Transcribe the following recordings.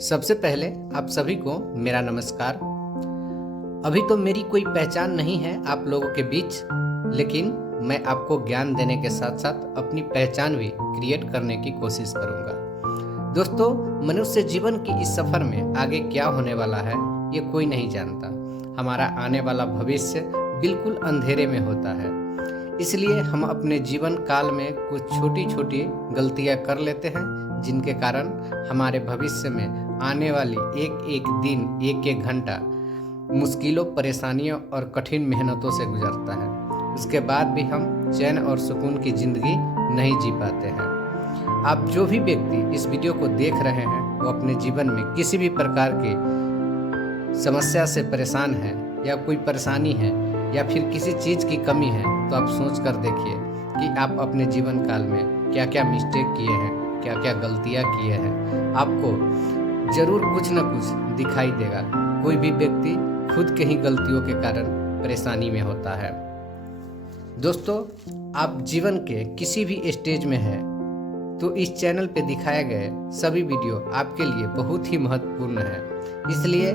सबसे पहले आप सभी को मेरा नमस्कार। अभी तो मेरी कोई पहचान नहीं है आप लोगों के बीच, लेकिन मैं आपको ज्ञान देने के साथ साथ अपनी पहचान भी क्रिएट करने की कोशिश करूंगा। दोस्तों, मनुष्य जीवन की इस सफ़र में आगे क्या होने वाला है ये कोई नहीं जानता। हमारा आने वाला भविष्य बिल्कुल अंधेरे में होता है, इसलिए हम अपने जीवन काल में कुछ छोटी छोटी गलतियां कर लेते हैं, जिनके कारण हमारे भविष्य में आने वाली एक एक दिन, एक एक घंटा मुश्किलों, परेशानियों और कठिन मेहनतों से गुजरता है। उसके बाद भी हम चैन और सुकून की ज़िंदगी नहीं जी पाते हैं। आप जो भी व्यक्ति इस वीडियो को देख रहे हैं वो अपने जीवन में किसी भी प्रकार की समस्या से परेशान है या कोई परेशानी है या फिर किसी चीज़ की कमी है, तो आप सोच कर देखिए कि आप अपने जीवन काल में क्या क्या मिस्टेक किए हैं, क्या क्या गलतियां किए हैं। आपको ज़रूर कुछ न कुछ दिखाई देगा। कोई भी व्यक्ति खुद के ही गलतियों के कारण परेशानी में होता है। दोस्तों, आप जीवन के किसी भी स्टेज में हैं तो इस चैनल पे दिखाए गए सभी वीडियो आपके लिए बहुत ही महत्वपूर्ण है। इसलिए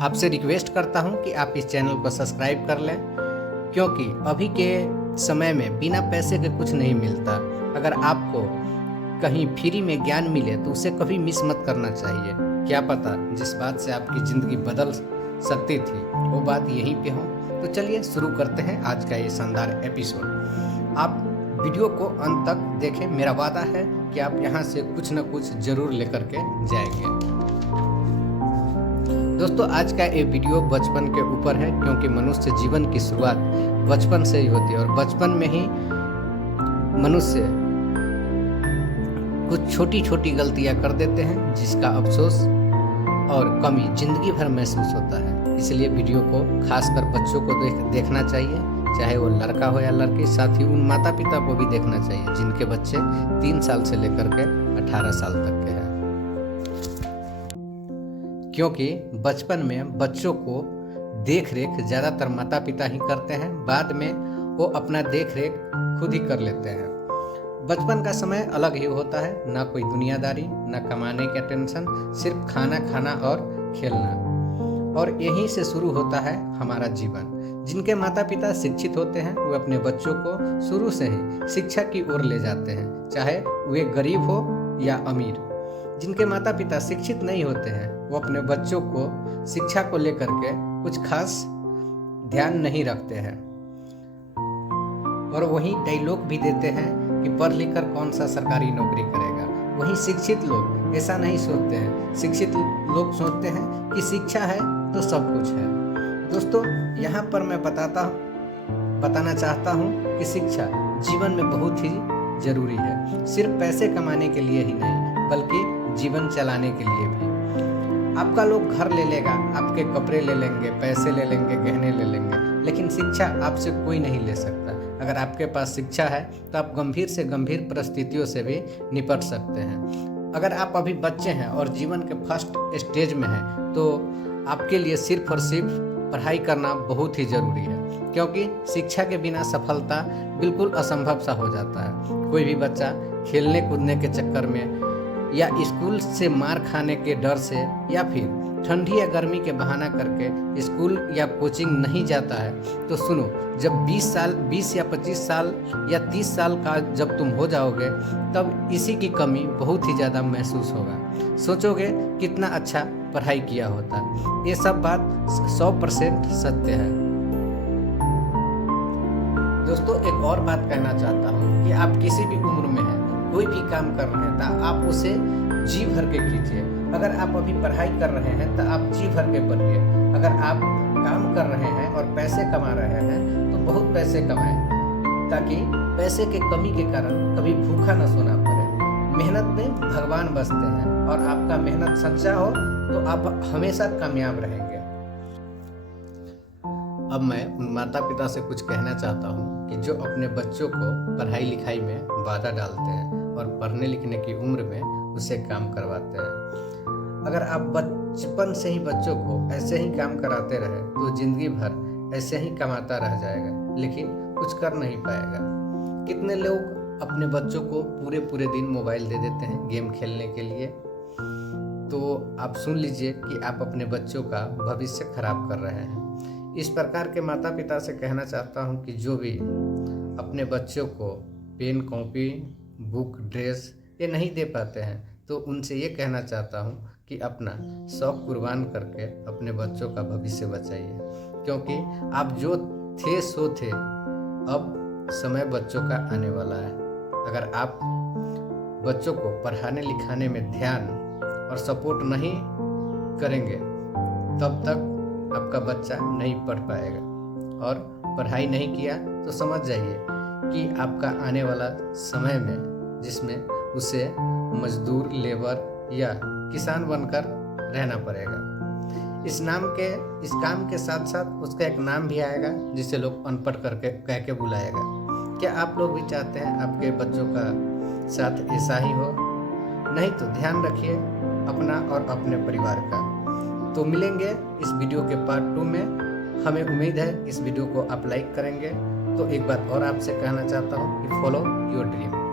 आपसे रिक्वेस्ट करता हूं कि आप इस चैनल को सब्सक्राइब कर लें, क्योंकि अभी के समय में बिना पैसे के कुछ नहीं मिलता। अगर आपको कहीं फ्री में ज्ञान मिले तो उसे कभी मिस मत करना चाहिए। क्या पता जिस बात से आपकी ज़िंदगी बदल सकती थी वो बात यहीं पे हो। तो चलिए शुरू करते हैं आज का ये शानदार एपिसोड। आप वीडियो को अंत तक देखें। मेरा वादा है कि आप यहाँ से कुछ न कुछ ज़रूर लेकर के जाएंगे। दोस्तों, आज का ये वीडियो बचपन के ऊपर है, क्योंकि मनुष्य जीवन की शुरुआत बचपन से ही होती है और बचपन में ही मनुष्य कुछ छोटी छोटी गलतियां कर देते हैं, जिसका अफसोस और कमी जिंदगी भर महसूस होता है। इसलिए वीडियो को खासकर बच्चों को देखना चाहिए, चाहे वो लड़का हो या लड़की। साथ ही उन माता पिता को भी देखना चाहिए जिनके बच्चे 3 साल से लेकर के 18 साल तक के हैं, क्योंकि बचपन में बच्चों को देख रेख ज़्यादातर माता पिता ही करते हैं। बाद में वो अपना देख रेख खुद ही कर लेते हैं। बचपन का समय अलग ही होता है, ना कोई दुनियादारी, ना कमाने का टेंशन, सिर्फ खाना खाना और खेलना। और यहीं से शुरू होता है हमारा जीवन। जिनके माता पिता शिक्षित होते हैं वो अपने बच्चों को शुरू से ही शिक्षा की ओर ले जाते हैं, चाहे वे गरीब हो या अमीर। जिनके माता पिता शिक्षित नहीं होते हैं वो अपने बच्चों को शिक्षा को लेकर के कुछ खास ध्यान नहीं रखते हैं, और वहीं डायलॉग भी देते हैं कि पढ़ लिख कर कौन सा सरकारी नौकरी करेगा। वहीं शिक्षित लोग ऐसा नहीं सोचते हैं। शिक्षित लोग सोचते हैं कि शिक्षा है तो सब कुछ है। दोस्तों, यहाँ पर मैं बताना चाहता हूँ कि शिक्षा जीवन में बहुत ही जरूरी है, सिर्फ पैसे कमाने के लिए ही नहीं बल्कि जीवन चलाने के लिए भी। आपका लोग घर ले लेगा, आपके कपड़े ले लेंगे, पैसे ले लेंगे, गहने ले लेंगे, लेकिन शिक्षा आपसे कोई नहीं ले सकता। अगर आपके पास शिक्षा है तो आप गंभीर से गंभीर परिस्थितियों से भी निपट सकते हैं। अगर आप अभी बच्चे हैं और जीवन के फर्स्ट स्टेज में हैं तो आपके लिए सिर्फ और सिर्फ पढ़ाई करना बहुत ही ज़रूरी है, क्योंकि शिक्षा के बिना सफलता बिल्कुल असंभव सा हो जाता है। कोई भी बच्चा खेलने कूदने के चक्कर में या स्कूल से मार खाने के डर से या फिर ठंडी या गर्मी के बहाना करके स्कूल या कोचिंग नहीं जाता है, तो सुनो, जब 20 या 25 साल या 30 साल का जब तुम हो जाओगे तब इसी की कमी बहुत ही ज़्यादा महसूस होगा। सोचोगे कितना अच्छा पढ़ाई किया होता। ये सब बात 100% सत्य है। दोस्तों, एक और बात कहना चाहता हूँ कि आप किसी भी उम्र में हैं, कोई भी काम कर रहे हैं तो आप उसे जी भर के कीजिए। अगर आप अभी पढ़ाई कर रहे हैं तो आप जी भर के पढ़िए। अगर आप काम कर रहे हैं और पैसे कमा रहे हैं तो बहुत पैसे कमाएं, ताकि पैसे के कमी के कारण कभी भूखा न सोना पड़े। मेहनत में भगवान बसते हैं, और आपका मेहनत सच्चा हो तो आप हमेशा कामयाब रहेंगे। अब मैं उन माता पिता से कुछ कहना चाहता हूँ कि जो अपने बच्चों को पढ़ाई लिखाई में बाधा डालते हैं और पढ़ने लिखने की उम्र में उसे काम करवाते हैं। अगर आप बचपन से ही बच्चों को ऐसे ही काम कराते रहे तो जिंदगी भर ऐसे ही कमाता रह जाएगा, लेकिन कुछ कर नहीं पाएगा। कितने लोग अपने बच्चों को पूरे दिन मोबाइल दे देते हैं गेम खेलने के लिए। तो आप सुन लीजिए कि आप अपने बच्चों का भविष्य खराब कर रहे हैं। इस प्रकार के माता पिता से कहना चाहता हूं कि जो भी अपने बच्चों को पेन, कॉपी, बुक, ड्रेस ये नहीं दे पाते हैं, तो उनसे ये कहना चाहता हूं कि अपना शौक कुर्बान करके अपने बच्चों का भविष्य बचाइए, क्योंकि आप जो थे सो थे, अब समय बच्चों का आने वाला है। अगर आप बच्चों को पढ़ाने लिखाने में ध्यान और सपोर्ट नहीं करेंगे, तब तक आपका बच्चा नहीं पढ़ पाएगा, और पढ़ाई नहीं किया तो समझ जाइए कि आपका आने वाला समय में जिसमें उसे मजदूर, लेबर या किसान बनकर रहना पड़ेगा। इस काम के साथ साथ उसका एक नाम भी आएगा जिसे लोग अनपढ़ करके कह के बुलाएगा। क्या आप लोग भी चाहते हैं आपके बच्चों का साथ ऐसा ही हो? नहीं तो ध्यान रखिए अपना और अपने परिवार का। तो मिलेंगे इस वीडियो के पार्ट 2 में। हमें उम्मीद है इस वीडियो को आप लाइक करेंगे। तो एक बात और आपसे कहना चाहता हूँ कि फॉलो योर ड्रीम।